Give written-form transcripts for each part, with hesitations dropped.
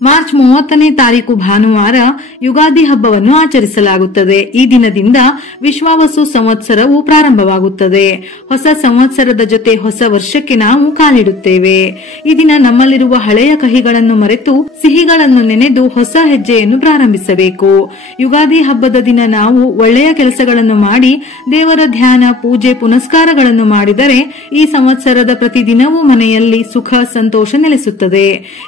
March 30ನೇ ತಾರೀಕು ಭಾನುವಾರ ಯುಗಾದಿ ಹಬ್ಬವನ್ನು ಆಚರಿಸಲಾಗುತ್ತದೆ. ಈ ದಿನದಿಂದ ವಿಶ್ವಾವಸು ಸಂವತ್ಸರವು ಪ್ರಾರಂಭವಾಗುತ್ತದೆ. ಹೊಸ ಸಂವತ್ಸರದ ಜೊತೆ ಹೊಸ ವರ್ಷಕ್ಕೆ ನಾವು ಕಾಲಿಡುತ್ತೇವೆ. ಈ ದಿನ ನಮ್ಮಲ್ಲಿರುವ ಹಳೆಯ ಕಹಿಗಳನ್ನು ಮರೆತು ಸಿಹಿಗಳನ್ನು ನೆನೆದು ಹೊಸ ಹೆಜ್ಜೆಯನ್ನು ಪ್ರಾರಂಭಿಸಬೇಕು. ಯುಗಾದಿ ಹಬ್ಬದ ದಿನ ನಾವು ಒಳ್ಳೆಯ ಕೆಲಸಗಳನ್ನು ಮಾಡಿ ದೇವರ ಧ್ಯಾನ, ಪೂಜೆ, ಪುನಸ್ಕಾರಗಳನ್ನು ಮಾಡಿದರೆ ಈ ಸಂವತ್ಸರದ ಪ್ರತಿದಿನವೂ ಮನೆಯಲ್ಲಿ ಸುಖ, ಸಂತೋಷ ನೆಲೆಸುತ್ತದೆ.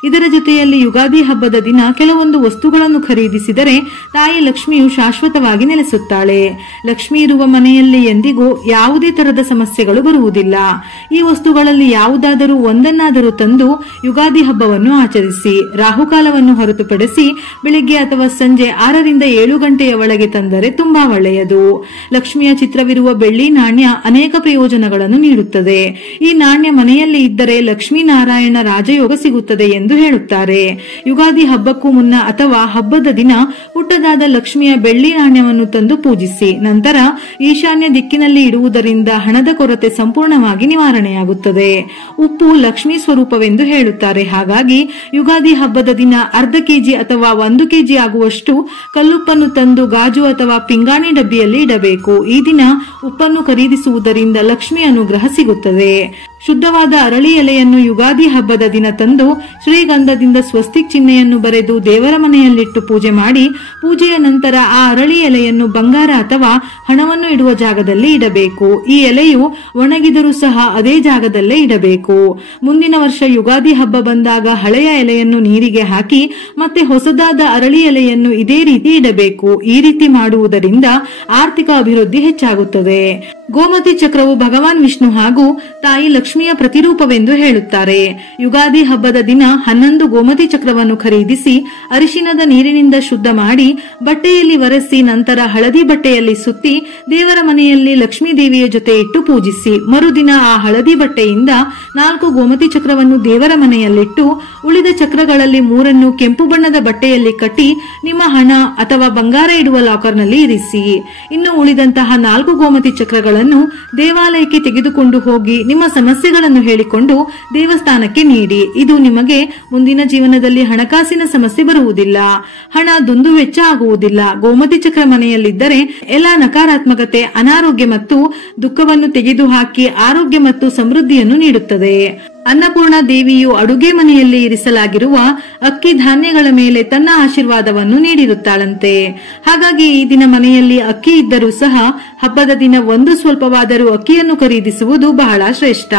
ಇದರ ಜೊತೆಯಲ್ಲಿ ಯುಗಾದಿ ಹಬ್ಬದ ದಿನ ಕೆಲವೊಂದು ವಸ್ತುಗಳನ್ನು ಖರೀದಿಸಿದರೆ ತಾಯಿ ಲಕ್ಷ್ಮಿಯು ಶಾಶ್ವತವಾಗಿ ನೆಲೆಸುತ್ತಾಳೆ. ಲಕ್ಷ್ಮಿ ಇರುವ ಮನೆಯಲ್ಲಿ ಎಂದಿಗೂ ಯಾವುದೇ ತರದ ಸಮಸ್ಯೆಗಳು ಬರುವುದಿಲ್ಲ. ಈ ವಸ್ತುಗಳಲ್ಲಿ ಯಾವುದಾದರೂ ಒಂದನ್ನಾದರೂ ತಂದು ಯುಗಾದಿ ಹಬ್ಬವನ್ನು ಆಚರಿಸಿ. ರಾಹುಕಾಲವನ್ನು ಹೊರತುಪಡಿಸಿ ಬೆಳಿಗ್ಗೆ ಅಥವಾ ಸಂಜೆ 6 ರಿಂದ 7 ಗಂಟೆಯ ಒಳಗೆ ತಂದರೆ ತುಂಬಾ ಒಳ್ಳೆಯದು. ಲಕ್ಷ್ಮಿಯ ಚಿತ್ರವಿರುವ ಬೆಳ್ಳಿ ನಾಣ್ಯ ಅನೇಕ ಪ್ರಯೋಜನಗಳನ್ನು ನೀಡುತ್ತದೆ. ಈ ನಾಣ್ಯ ಮನೆಯಲ್ಲಿ ಇದ್ದರೆ ಲಕ್ಷ್ಮೀನಾರಾಯಣ ರಾಜಯೋಗ ಸಿಗುತ್ತದೆ ಎಂದು ಹೇಳುತ್ತಾರೆ. ಯುಗಾದಿ ಹಬ್ಬಕ್ಕೂ ಮುನ್ನ ಅಥವಾ ಹಬ್ಬದ ದಿನ ಪುಟ್ಟದಾದ ಲಕ್ಷ್ಮಿಯ ಬೆಳ್ಳಿ ನಾಣ್ಯವನ್ನು ತಂದು ಪೂಜಿಸಿ. ನಂತರ ಈಶಾನ್ಯ ದಿಕ್ಕಿನಲ್ಲಿ ಇಡುವುದರಿಂದ ಹಣದ ಕೊರತೆ ಸಂಪೂರ್ಣವಾಗಿ ನಿವಾರಣೆಯಾಗುತ್ತದೆ. ಉಪ್ಪು ಲಕ್ಷ್ಮೀ ಸ್ವರೂಪವೆಂದು ಹೇಳುತ್ತಾರೆ. ಹಾಗಾಗಿ ಯುಗಾದಿ ಹಬ್ಬದ ದಿನ ಅರ್ಧ ಕೆಜಿ ಅಥವಾ 1 ಕೆಜಿ ಆಗುವಷ್ಟು ಕಲ್ಲುಪ್ಪನ್ನು ತಂದು ಗಾಜು ಅಥವಾ ಪಿಂಗಾಣಿ ಡಬ್ಬಿಯಲ್ಲಿ ಇಡಬೇಕು. ಈ ದಿನ ಉಪ್ಪನ್ನು ಖರೀದಿಸುವುದರಿಂದ ಲಕ್ಷ್ಮಿ ಅನುಗ್ರಹ ಸಿಗುತ್ತದೆ. ಶುದ್ಧವಾದ ಅರಳಿ ಎಲೆಯನ್ನು ಯುಗಾದಿ ಹಬ್ಬದ ದಿನ ತಂದು ಶ್ರೀಗಂಧದಿಂದ ಸ್ವಸ್ತಿಕ್ ಚಿಹ್ನೆಯನ್ನು ಬರೆದು ದೇವರ ಮನೆಯಲ್ಲಿಟ್ಟು ಪೂಜೆ ಮಾಡಿ, ಪೂಜೆಯ ನಂತರ ಆ ಅರಳಿ ಎಲೆಯನ್ನು ಬಂಗಾರ ಅಥವಾ ಹಣವನ್ನು ಇಡುವ ಜಾಗದಲ್ಲಿ ಇಡಬೇಕು. ಈ ಎಲೆಯು ಒಣಗಿದರೂ ಸಹ ಅದೇ ಜಾಗದಲ್ಲೇ ಇಡಬೇಕು. ಮುಂದಿನ ವರ್ಷ ಯುಗಾದಿ ಹಬ್ಬ ಬಂದಾಗ ಹಳೆಯ ಎಲೆಯನ್ನು ನೀರಿಗೆ ಹಾಕಿ ಮತ್ತೆ ಹೊಸದಾದ ಅರಳಿ ಎಲೆಯನ್ನು ಇದೇ ರೀತಿ ಇಡಬೇಕು. ಈ ರೀತಿ ಮಾಡುವುದರಿಂದ ಆರ್ಥಿಕ ಅಭಿವೃದ್ಧಿ ಹೆಚ್ಚಾಗುತ್ತದೆ. ಗೋಮತಿ ಚಕ್ರವು ಭಗವಾನ್ ವಿಷ್ಣು ಹಾಗೂ ತಾಯಿ ಲಕ್ಷ್ಮಿಯ ಪ್ರತಿರೂಪವೆಂದು ಹೇಳುತ್ತಾರೆ. ಯುಗಾದಿ ಹಬ್ಬದ ದಿನ 11 ಗೋಮತಿ ಚಕ್ರವನ್ನು ಖರೀದಿಸಿ ಅರಿಶಿನದ ನೀರಿನಿಂದ ಶುದ್ಧ ಮಾಡಿ ಬಟ್ಟೆಯಲ್ಲಿ ಒರೆಸಿ ನಂತರ ಹಳದಿ ಬಟ್ಟೆಯಲ್ಲಿ ಸುತ್ತಿ ದೇವರ ಮನೆಯಲ್ಲಿ ಲಕ್ಷ್ಮೀ ದೇವಿಯ ಜೊತೆ ಇಟ್ಟು ಪೂಜಿಸಿ. ಮರುದಿನ ಆ ಹಳದಿ ಬಟ್ಟೆಯಿಂದ 4 ಗೋಮತಿ ಚಕ್ರವನ್ನು ದೇವರ ಮನೆಯಲ್ಲಿಟ್ಟು ಉಳಿದ ಚಕ್ರಗಳಲ್ಲಿ 3 ಕೆಂಪು ಬಣ್ಣದ ಬಟ್ಟೆಯಲ್ಲಿ ಕಟ್ಟಿ ನಿಮ್ಮ ಹಣ ಅಥವಾ ಬಂಗಾರ ಇಡುವ ಲಾಕರ್ನಲ್ಲಿ ಇರಿಸಿ. ಇನ್ನು ಉಳಿದಂತಹ 4 ಗೋಮತಿ ಚಕ್ರಗಳನ್ನು ದೇವಾಲಯಕ್ಕೆ ತೆಗೆದುಕೊಂಡು ಹೋಗಿ ನಿಮ್ಮ ಸಮಸ್ಯೆಗಳನ್ನು ಹೇಳಿಕೊಂಡು ದೇವಸ್ಥಾನಕ್ಕೆ ನೀಡಿ. ಇದು ನಿಮಗೆ ಮುಂದಿನ ಜೀವನದಲ್ಲಿ ಹಣಕಾಸಿನ ಸಮಸ್ಯೆ ಬರುವುದಿಲ್ಲ, ಹಣ ದುಂದು ವೆಚ್ಚ ಆಗುವುದಿಲ್ಲ. ಗೋಮತಿ ಚಕ್ರ ಮನೆಯಲ್ಲಿದ್ದರೆ ಎಲ್ಲಾ ನಕಾರಾತ್ಮಕತೆ, ಅನಾರೋಗ್ಯ ಮತ್ತು ದುಃಖವನ್ನು ತೆಗೆದುಹಾಕಿ ಆರೋಗ್ಯ ಮತ್ತು ಸಮೃದ್ಧಿಯನ್ನು ನೀಡುತ್ತದೆ. ಅನ್ನಪೂರ್ಣ ದೇವಿಯು ಅಡುಗೆ ಮನೆಯಲ್ಲಿ ಇರಿಸಲಾಗಿರುವ ಅಕ್ಕಿ ಧಾನ್ಯಗಳ ಮೇಲೆ ತನ್ನ ಆಶೀರ್ವಾದವನ್ನು ನೀಡಿರುತ್ತಾಳಂತೆ. ಹಾಗಾಗಿ ಈ ದಿನ ಮನೆಯಲ್ಲಿ ಅಕ್ಕಿ ಇದ್ದರೂ ಸಹ ಹಬ್ಬದ ದಿನ ಒಂದು ಸ್ವಲ್ಪವಾದರೂ ಅಕ್ಕಿಯನ್ನು ಖರೀದಿಸುವುದು ಬಹಳ ಶ್ರೇಷ್ಠ.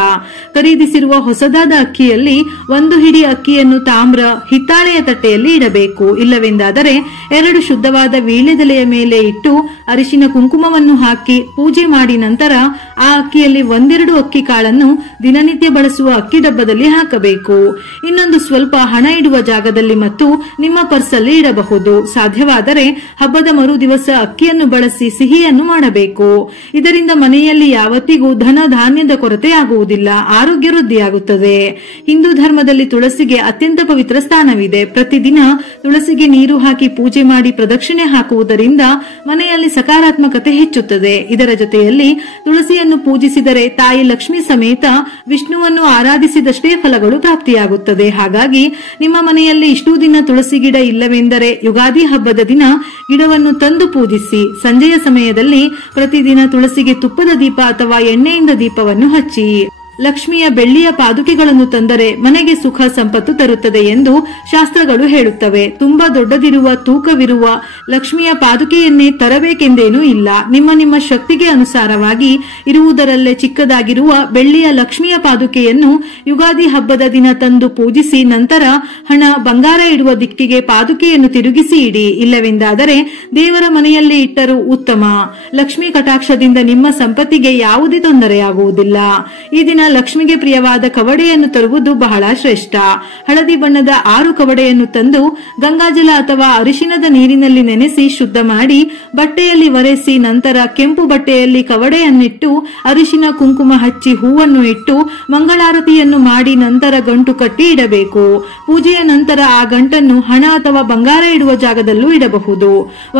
ಖರೀದಿಸಿರುವ ಹೊಸದಾದ ಅಕ್ಕಿಯಲ್ಲಿ 1 ಹಿಡಿ ಅಕ್ಕಿಯನ್ನು ತಾಮ್ರ ಹಿತ್ತಾಳೆಯ ತಟ್ಟೆಯಲ್ಲಿ ಇಡಬೇಕು. ಇಲ್ಲವೆಂದಾದರೆ 2 ಶುದ್ಧವಾದ ವೀಳ್ಯದೆಲೆಯ ಮೇಲೆ ಇಟ್ಟು ಅರಿಶಿನ ಕುಂಕುಮವನ್ನು ಹಾಕಿ ಪೂಜೆ ಮಾಡಿ ನಂತರ ಆ ಅಕ್ಕಿಯಲ್ಲಿ 1-2 ಅಕ್ಕಿ ಕಾಳನ್ನು ದಿನನಿತ್ಯ ಬಳಸುವ ಅಕ್ಕಿ ಡಬ್ಬದಲ್ಲಿ ಹಾಕಬೇಕು. ಇನ್ನೊಂದು ಸ್ವಲ್ಪ ಹಣ ಇಡುವ ಜಾಗದಲ್ಲಿ ಮತ್ತು ನಿಮ್ಮ ಪರ್ಸಲ್ಲಿ ಇಡಬಹುದು. ಸಾಧ್ಯವಾದರೆ ಹಬ್ಬದ ಮರು ದಿವಸ ಅಕ್ಕಿಯನ್ನು ಬಳಸಿ ಸಿಹಿಯನ್ನು ಮಾಡಬೇಕು. ಇದರಿಂದ ಮನೆಯಲ್ಲಿ ಯಾವತ್ತಿಗೂ ಧನ ಧಾನ್ಯದ ಕೊರತೆ ಆಗುವುದಿಲ್ಲ, ಆರೋಗ್ಯ ವೃದ್ಧಿಯಾಗುತ್ತದೆ. ಹಿಂದೂ ಧರ್ಮದಲ್ಲಿ ತುಳಸಿಗೆ ಅತ್ಯಂತ ಪವಿತ್ರ ಸ್ಥಾನವಿದೆ. ಪ್ರತಿದಿನ ತುಳಸಿಗೆ ನೀರು ಹಾಕಿ ಪೂಜೆ ಮಾಡಿ ಪ್ರದಕ್ಷಿಣೆ ಹಾಕುವುದರಿಂದ ಮನೆಯಲ್ಲಿ ಸಕಾರಾತ್ಮಕತೆ ಹೆಚ್ಚುತ್ತದೆ. ಇದರ ಜೊತೆಯಲ್ಲಿ ತುಳಸಿಯನ್ನು ಪೂಜಿಸಿದರೆ ತಾಯಿ ಲಕ್ಷ್ಮಿ ಸಮೇತ ವಿಷ್ಣುವನ್ನು ಆರಾಧಿಸಿದಷ್ಟೇ ಫಲಗಳು ಪ್ರಾಪ್ತಿಯಾಗುತ್ತದೆ. ಹಾಗಾಗಿ ನಿಮ್ಮ ಮನೆಯಲ್ಲಿ ಇಷ್ಟೂ ದಿನ ತುಳಸಿ ಗಿಡ ಇಲ್ಲವೆಂದರೆ ಯುಗಾದಿ ಹಬ್ಬದ ದಿನ ಗಿಡವನ್ನು ತಂದು ಪೂಜಿಸಿ. ಸಂಜೆಯ ಸಮಯದಲ್ಲಿ ಪ್ರತಿದಿನ ತುಳಸಿಗೆ ತುಪ್ಪದ ದೀಪ ಅಥವಾ ಎಣ್ಣೆಯಿಂದ ದೀಪವನ್ನು ಹಚ್ಚಿ. ಲಕ್ಷ್ಮಿಯ ಬೆಳ್ಳಿಯ ಪಾದುಕೆಗಳನ್ನು ತಂದರೆ ಮನೆಗೆ ಸುಖ ಸಂಪತ್ತು ತರುತ್ತದೆ ಎಂದು ಶಾಸ್ತ್ರಗಳು ಹೇಳುತ್ತವೆ. ತುಂಬಾ ದೊಡ್ಡದಿರುವ ತೂಕವಿರುವ ಲಕ್ಷ್ಮಿಯ ಪಾದುಕೆಯನ್ನೇ ತರಬೇಕೆಂದೇನೂ ಇಲ್ಲ. ನಿಮ್ಮ ಶಕ್ತಿಗೆ ಅನುಸಾರವಾಗಿ ಇರುವುದರಲ್ಲೇ ಚಿಕ್ಕದಾಗಿರುವ ಬೆಳ್ಳಿಯ ಲಕ್ಷ್ಮಿಯ ಪಾದುಕೆಯನ್ನು ಯುಗಾದಿ ಹಬ್ಬದ ದಿನ ತಂದು ಪೂಜಿಸಿ. ನಂತರ ಹಣ, ಬಂಗಾರ ಇಡುವ ದಿಕ್ಕಿಗೆ ಪಾದುಕೆಯನ್ನು ತಿರುಗಿಸಿ ಇಡಿ. ಇಲ್ಲವೆಂದಾದರೆ ದೇವರ ಮನೆಯಲ್ಲಿ ಇಟ್ಟರೂ ಉತ್ತಮ. ಲಕ್ಷ್ಮಿ ಕಟಾಕ್ಷದಿಂದ ನಿಮ್ಮ ಸಂಪತ್ತಿಗೆ ಯಾವುದೇ ತೊಂದರೆಯಾಗುವುದಿಲ್ಲ. ಈ ದಿನ ಲಕ್ಷ್ಮಿಗೆ ಪ್ರಿಯವಾದ ಕವಡೆಯನ್ನು ತರುವುದು ಬಹಳ ಶ್ರೇಷ್ಠ. ಹಳದಿ ಬಣ್ಣದ 6 ಕವಡೆಯನ್ನು ತಂದು ಗಂಗಾಜಲ ಅಥವಾ ಅರಿಶಿನದ ನೀರಿನಲ್ಲಿ ನೆನೆಸಿ ಶುದ್ಧ ಮಾಡಿ ಬಟ್ಟೆಯಲ್ಲಿ ಒರೆಸಿ ನಂತರ ಕೆಂಪು ಬಟ್ಟೆಯಲ್ಲಿ ಕವಡೆಯನ್ನಿಟ್ಟು ಅರಿಶಿನ ಕುಂಕುಮ ಹಚ್ಚಿ ಹೂವನ್ನು ಇಟ್ಟು ಮಂಗಳಾರತಿಯನ್ನು ಮಾಡಿ ನಂತರ ಗಂಟು ಕಟ್ಟಿ ಇಡಬೇಕು. ಪೂಜೆಯ ನಂತರ ಆ ಗಂಟನ್ನು ಹಣ ಅಥವಾ ಬಂಗಾರ ಇಡುವ ಜಾಗದಲ್ಲೂ ಇಡಬಹುದು.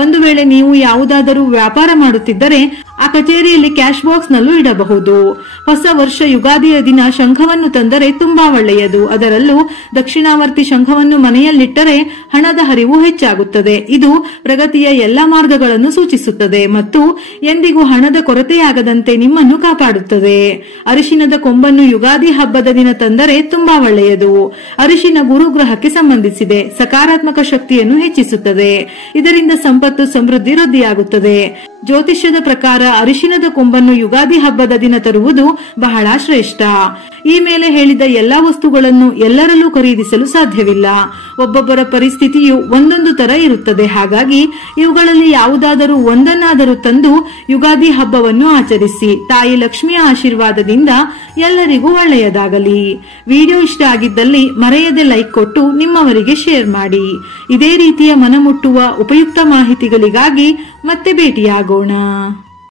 ಒಂದು ವೇಳೆ ನೀವು ಯಾವುದಾದರೂ ವ್ಯಾಪಾರ ಮಾಡುತ್ತಿದ್ದರೆ ಆ ಕಚೇರಿಯಲ್ಲಿ ಕ್ಯಾಶ್ ಬಾಕ್ಸ್ ನಲ್ಲೂ ಇಡಬಹುದು. ಹೊಸ ವರ್ಷ ಯುಗಾದಿಯ ದಿನ ಶಂಖವನ್ನು ತಂದರೆ ತುಂಬಾ ಒಳ್ಳೆಯದು. ಅದರಲ್ಲೂ ದಕ್ಷಿಣಾವರ್ತಿ ಶಂಖವನ್ನು ಮನೆಯಲ್ಲಿಟ್ಟರೆ ಹಣದ ಹರಿವು ಹೆಚ್ಚಾಗುತ್ತದೆ. ಇದು ಪ್ರಗತಿಯ ಎಲ್ಲಾ ಮಾರ್ಗಗಳನ್ನು ಸೂಚಿಸುತ್ತದೆ ಮತ್ತು ಎಂದಿಗೂ ಹಣದ ಕೊರತೆಯಾಗದಂತೆ ನಿಮ್ಮನ್ನು ಕಾಪಾಡುತ್ತದೆ. ಅರಿಶಿನದ ಕೊಂಬನ್ನು ಯುಗಾದಿ ಹಬ್ಬದ ದಿನ ತಂದರೆ ತುಂಬಾ ಒಳ್ಳೆಯದು. ಅರಿಶಿನ ಗುರುಗ್ರಹಕ್ಕೆ ಸಂಬಂಧಿಸಿದೆ. ಸಕಾರಾತ್ಮಕ ಶಕ್ತಿಯನ್ನು ಹೆಚ್ಚಿಸುತ್ತದೆ. ಇದರಿಂದ ಸಂಪತ್ತು ಸಮೃದ್ಧಿ ವೃದ್ಧಿಯಾಗುತ್ತದೆ. ಜ್ಯೋತಿಷ್ಯದ ಪ್ರಕಾರ ಅರಿಶಿನದ ಕೊಂಬನ್ನು ಯುಗಾದಿ ಹಬ್ಬದ ದಿನ ತರುವುದು ಬಹಳ ಶ್ರೇಷ್ಠ. ಈ ಮೇಲೆ ಹೇಳಿದ ಎಲ್ಲಾ ವಸ್ತುಗಳನ್ನು ಎಲ್ಲರಲ್ಲೂ ಖರೀದಿಸಲು ಸಾಧ್ಯವಿಲ್ಲ. ಒಬ್ಬೊಬ್ಬರ ಪರಿಸ್ಥಿತಿಯು ಒಂದೊಂದು ತರ ಇರುತ್ತದೆ. ಹಾಗಾಗಿ ಇವುಗಳಲ್ಲಿ ಯಾವುದಾದರೂ ಒಂದನ್ನಾದರೂ ತಂದು ಯುಗಾದಿ ಹಬ್ಬವನ್ನು ಆಚರಿಸಿ. ತಾಯಿ ಲಕ್ಷ್ಮಿಯ ಆಶೀರ್ವಾದದಿಂದ ಎಲ್ಲರಿಗೂ ಒಳ್ಳೆಯದಾಗಲಿ. ವಿಡಿಯೋ ಇಷ್ಟ ಆಗಿದ್ದಲ್ಲಿ ಮರೆಯದೆ ಲೈಕ್ ಕೊಟ್ಟು ನಿಮ್ಮವರಿಗೆ ಶೇರ್ ಮಾಡಿ. ಇದೇ ರೀತಿಯ ಮನಮುಟ್ಟುವ ಉಪಯುಕ್ತ ಮಾಹಿತಿಗಳಿಗಾಗಿ ಮತ್ತೆ ಭೇಟಿಯಾಗೋಣ.